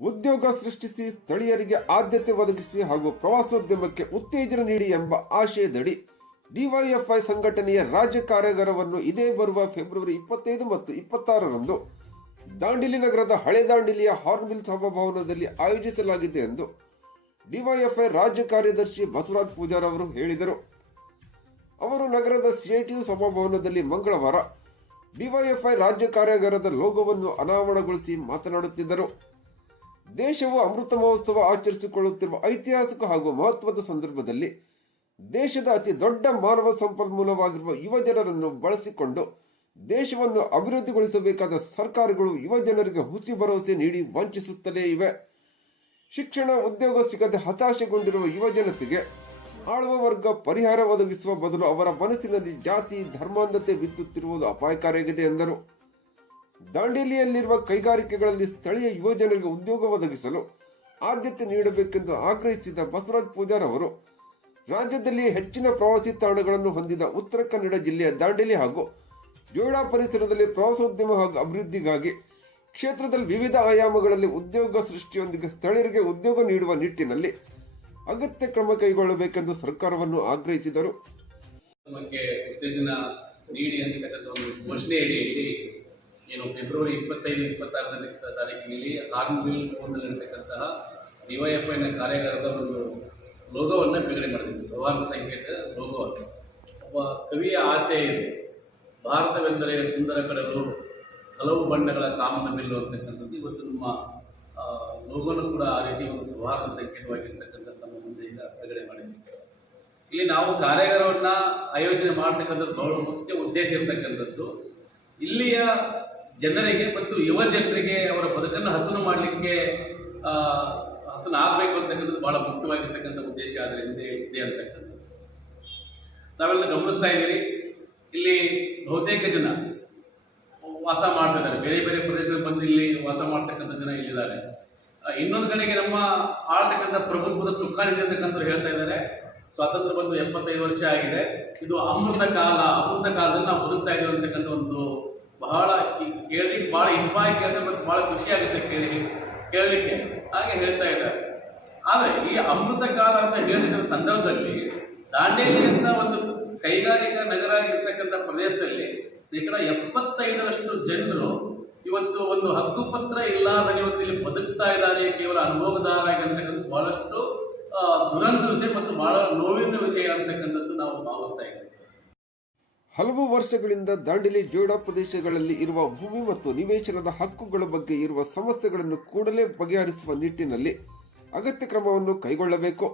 ಉದ್ಯೋಗ ಸೃಷ್ಟಿಸಿ ಸ್ಥಳೀಯರಿಗೆ ಆದ್ಯತೆ ಒದಗಿಸಿ ಹಾಗೂ ಪ್ರವಾಸೋದ್ಯಮಕ್ಕೆ ಉತ್ತೇಜನ ನೀಡಿ ಎಂಬ ಆಶಯದಡಿ ಡಿವೈಎಫ್ಐ ಸಂಘಟನೆಯ ರಾಜ್ಯ ಕಾರ್ಯಾಗಾರವನ್ನು ಇದೇ ಬರುವ ಫೆಬ್ರವರಿ 25 ಮತ್ತು 26ರಂದು ದಾಂಡೇಲಿ ನಗರದ ಹಳೆ ದಾಂಡೇಲಿಯ ಹಾರ್ನ್ಬಿಲ್ ಸಭಾಭವನದಲ್ಲಿ ಆಯೋಜಿಸಲಾಗಿದೆ ಎಂದು ಡಿವೈಎಫ್ಐ ರಾಜ್ಯ ಕಾರ್ಯದರ್ಶಿ ಬಸವರಾಜ್ ಪೂಜಾರ್ ಅವರು ಹೇಳಿದರು. ಅವರು ನಗರದ ಸಿಐಟಿಯು ಸಭಾಭವನದಲ್ಲಿ ಮಂಗಳವಾರ ಡಿವೈಎಫ್ಐ ರಾಜ್ಯ ಕಾರ್ಯಾಗಾರದ ಲೋಗೋವನ್ನು ಅನಾವರಣಗೊಳಿಸಿ ಮಾತನಾಡುತ್ತಿದ್ದರು. ದೇಶವು ಅಮೃತ ಮಹೋತ್ಸವ ಆಚರಿಸಿಕೊಳ್ಳುತ್ತಿರುವ ಐತಿಹಾಸಿಕ ಹಾಗೂ ಮಹತ್ವದ ಸಂದರ್ಭದಲ್ಲಿ ದೇಶದ ಅತಿ ದೊಡ್ಡ ಮಾನವ ಸಂಪನ್ಮೂಲವಾಗಿರುವ ಯುವಜನರನ್ನು ಬಳಸಿಕೊಂಡು ದೇಶವನ್ನು ಅಭಿವೃದ್ಧಿಗೊಳಿಸಬೇಕಾದ ಸರ್ಕಾರಗಳು ಯುವಜನರಿಗೆ ಹುಸಿ ಭರವಸೆ ನೀಡಿ ವಂಚಿಸುತ್ತಲೇ ಇವೆ. ಶಿಕ್ಷಣ, ಉದ್ಯೋಗ ಸಿಗದೆ ಹತಾಶೆಗೊಂಡಿರುವ ಯುವಜನತೆಗೆ ಆಳುವ ವರ್ಗ ಪರಿಹಾರ ಒದಗಿಸುವ ಬದಲು ಅವರ ಮನಸ್ಸಿನಲ್ಲಿ ಜಾತಿ, ಧರ್ಮಾಂಧತೆ ಬಿತ್ತುತ್ತಿರುವುದು ಅಪಾಯಕಾರಿಯಾಗಿದೆ ಎಂದರು. ದಾಂಡೇಲಿಯಲ್ಲಿರುವ ಕೈಗಾರಿಕೆಗಳಲ್ಲಿ ಸ್ಥಳೀಯ ಯುವಜನರಿಗೆ ಉದ್ಯೋಗ ಒದಗಿಸಲು ಆದ್ಯತೆ ನೀಡಬೇಕೆಂದು ಆಗ್ರಹಿಸಿದ ಬಸವರಾಜ್ ಪೂಜಾರ್ ಅವರು ರಾಜ್ಯದಲ್ಲಿ ಹೆಚ್ಚಿನ ಪ್ರವಾಸಿ ತಾಣಗಳನ್ನು ಹೊಂದಿದ ಉತ್ತರ ಕನ್ನಡ ಜಿಲ್ಲೆಯ ದಾಂಡೇಲಿ ಹಾಗೂ ಜೋಯಿಡಾ ಪರಿಸರದಲ್ಲಿ ಪ್ರವಾಸೋದ್ಯಮ ಹಾಗೂ ಅಭಿವೃದ್ಧಿಗಾಗಿ ಕ್ಷೇತ್ರದಲ್ಲಿ ವಿವಿಧ ಆಯಾಮಗಳಲ್ಲಿ ಉದ್ಯೋಗ ಸೃಷ್ಟಿಯೊಂದಿಗೆ ಸ್ಥಳೀಯರಿಗೆ ಉದ್ಯೋಗ ನೀಡುವ ನಿಟ್ಟಿನಲ್ಲಿ ಅಗತ್ಯ ಕ್ರಮ ಕೈಗೊಳ್ಳಬೇಕೆಂದು ಸರ್ಕಾರವನ್ನು ಆಗ್ರಹಿಸಿದರು. ಉತ್ತೇಜನ ನೀಡಿ ಅಂತಕ್ಕಂಥ ಒಂದು ಘೋಷಣೆಯಡಿಯಲ್ಲಿ ಏನು ಫೆಬ್ರವರಿ 25-26ನೇ ತಾರೀಕಿನಲ್ಲಿ ಹಾರ್ನ್ಬಿಲ್ ಭವನದಲ್ಲಿರ್ತಕ್ಕಂತಹ ಡಿವೈಎಫ್ಐನ ಕಾರ್ಯಾಗಾರದ ಒಂದು ಲೋಗೋವನ್ನು ಬಿಡುಗಡೆ ಮಾಡಿದ್ದೀವಿ. ಸೌಹಾರ್ದ ಸಂಕೇತ ಲೋಗೋ ಅಂತ. ಒಬ್ಬ ಕವಿಯ ಆಶಯ ಇದೆ, ಭಾರತವೆಂದರೆ ಸುಂದರ ಕಡಲು, ಹಲವು ಬಣ್ಣಗಳ ಕಾಮನ ಬಿಲ್ಲು ಅಂತಕ್ಕಂಥದ್ದು. ಇವತ್ತು ನಮ್ಮ ಲೋಗೋನು ಕೂಡ ಆ ರೀತಿ ಒಂದು ಸೌಹಾರ್ದ ಸಂಕೇತವಾಗಿರ್ತಕ್ಕಂಥ ನಮ್ಮ ಮುಂದೆ ಈಗ ಬಿಡುಗಡೆ ಮಾಡಿದ್ದೀವಿ. ಇಲ್ಲಿ ನಾವು ಕಾರ್ಯಾಗಾರವನ್ನು ಆಯೋಜನೆ ಮಾಡ್ತಕ್ಕಂಥದ್ದು ಬಹಳ ಮುಖ್ಯ ಉದ್ದೇಶ ಇರತಕ್ಕಂಥದ್ದು ಇಲ್ಲಿಯ ಜನರಿಗೆ ಮತ್ತು ಯುವ ಜನರಿಗೆ ಅವರ ಬದುಕನ್ನು ಹಸನು ಮಾಡಲಿಕ್ಕೆ ಹಸನು ಆಗಬೇಕು ಅಂತಕ್ಕಂಥದ್ದು ಭಾಳ ಮುಖ್ಯವಾಗಿರ್ತಕ್ಕಂಥ ಉದ್ದೇಶ ಆದ್ದರಿಂದ ಇದೆ ಅಂತಕ್ಕಂಥದ್ದು ನಾವೆಲ್ಲ ಗಮನಿಸ್ತಾ ಇದ್ದೀರಿ. ಇಲ್ಲಿ ಬಹುತೇಕ ಜನ ವಾಸ ಮಾಡ್ತಿದ್ದಾರೆ, ಬೇರೆ ಬೇರೆ ಪ್ರದೇಶದಲ್ಲಿ ಬಂದು ಇಲ್ಲಿ ವಾಸ ಮಾಡ್ತಕ್ಕಂಥ ಜನ ಇಲ್ಲಿದ್ದಾರೆ. ಇನ್ನೊಂದು ಕಡೆಗೆ ನಮ್ಮ ಆಳ್ತಕ್ಕಂಥ ಪ್ರಭುತ್ವದ ಚುಕ್ಕಾಣಿ ಅಂತಕ್ಕಂಥ ಹೇಳ್ತಾ ಇದ್ದಾರೆ, ಸ್ವಾತಂತ್ರ್ಯ ಬಂದು 75 ವರ್ಷ ಆಗಿದೆ, ಇದು ಅಮೃತ ಕಾಲದಲ್ಲಿ ನಾವು ಬದುಕ್ತಾ ಇದ್ದೀವಿ ಅಂತಕ್ಕಂಥ ಒಂದು ಬಹಳ ಕೇಳಲಿಕ್ಕೆ ಭಾಳ ಇಂಪಾಗಿ ಕೇಳಿದ್ರೆ ಮತ್ತು ಭಾಳ ಖುಷಿ ಆಗುತ್ತೆ ಕೇಳಲಿಕ್ಕೆ ಹಾಗೆ ಹೇಳ್ತಾ ಇದ್ದಾರೆ. ಆದರೆ ಈ ಅಮೃತ ಕಾಲ ಅಂತ ಹೇಳಿದ ಸಂದರ್ಭದಲ್ಲಿ ದಾಂಡೇಲಿ ಅಂತ ಒಂದು ಕೈಗಾರಿಕಾ ನಗರ ಇರ್ತಕ್ಕಂಥ ಪ್ರದೇಶದಲ್ಲಿ 75% ಜನರು ಇವತ್ತು ಒಂದು ಹಕ್ಕುಪತ್ರ ಇಲ್ಲದ ಇವತ್ತು ಇಲ್ಲಿ ಬದುಕ್ತಾ ಇದ್ದಾರೆ, ಕೇವಲ ಅನುಭವದಾರರಾಗಿರ್ತಕ್ಕಂಥ ಬಹಳಷ್ಟು ದುರಂತ ವಿಷಯ ಮತ್ತು ಬಹಳ ನೋವಿನ ವಿಷಯ ಅಂತಕ್ಕಂಥದ್ದು ನಾವು ಭಾವಿಸ್ತಾ ಇದ್ದೇವೆ. ಹಲವು ವರ್ಷಗಳಿಂದ ದಾಂಡೇಲಿ ಜೋಯಿಡಾ ಪ್ರದೇಶಗಳಲ್ಲಿ ಇರುವ ಭೂಮಿ ಮತ್ತು ನಿವೇಶನದ ಹಕ್ಕುಗಳ ಬಗ್ಗೆ ಇರುವ ಸಮಸ್ಯೆಗಳನ್ನು ಕೂಡಲೇ ಬಗೆಹರಿಸುವ ನಿಟ್ಟಿನಲ್ಲಿ ಅಗತ್ಯ ಕ್ರಮವನ್ನು ಕೈಗೊಳ್ಳಬೇಕು.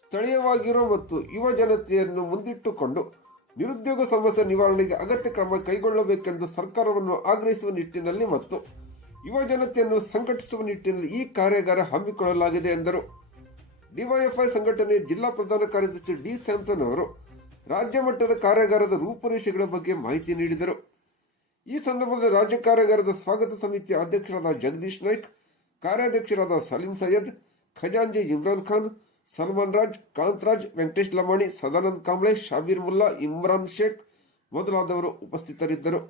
ಸ್ಥಳೀಯವಾಗಿರುವ ಮತ್ತು ಯುವ ಜನತೆಯನ್ನು ಮುಂದಿಟ್ಟುಕೊಂಡು ನಿರುದ್ಯೋಗ ಸಮಸ್ಯೆ ನಿವಾರಣೆಗೆ ಅಗತ್ಯ ಕ್ರಮ ಕೈಗೊಳ್ಳಬೇಕೆಂದು ಸರ್ಕಾರವನ್ನು ಆಗ್ರಹಿಸುವ ನಿಟ್ಟಿನಲ್ಲಿ ಮತ್ತು ಯುವ ಜನತೆಯನ್ನು ಸಂಘಟಿಸುವ ನಿಟ್ಟಿನಲ್ಲಿ ಈ ಕಾರ್ಯಾಗಾರ ಹಮ್ಮಿಕೊಳ್ಳಲಾಗಿದೆ ಎಂದರು. ಡಿವೈಎಫ್ಐ ಸಂಘಟನೆ ಜಿಲ್ಲಾ ಪ್ರಧಾನ ಕಾರ್ಯದರ್ಶಿ ಡಿ ಸ್ಯಾಂಪ್ಸನ್ ಅವರು ರಾಜ್ಯ ಮಟ್ಟದ ಕಾರ್ಯಾಗಾರದ ರೂಪುರೇಷೆಗಳ ಬಗ್ಗೆ ಮಾಹಿತಿ ನೀಡಿದರು. ಈ ಸಂದರ್ಭದಲ್ಲಿ ರಾಜ್ಯ ಕಾರ್ಯಾಗಾರದ ಸ್ವಾಗತ ಸಮಿತಿಯ ಅಧ್ಯಕ್ಷರಾದ ಜಗದೀಶ್ ನಾಯ್ಕ್, ಕಾರ್ಯಾಧ್ಯಕ್ಷರಾದ ಸಲೀಂ ಸೈಯದ್, ಖಜಾಂಜಿ ಇಮ್ರಾನ್ ಖಾನ್, ಸಲ್ಮಾನ್ ರಾಜ್, ಕಾಂತರಾಜ್, ವೆಂಕಟೇಶ್ ಲಮಾಣಿ, ಸದಾನಂದ್ ಕಾಂಬ್ಳೆ, ಶಾಬೀರ್ ಮುಲ್ಲಾ, ಇಮ್ರಾನ್ ಶೇಖ್ ಮೊದಲಾದವರು ಉಪಸ್ಥಿತರಿದ್ದರು.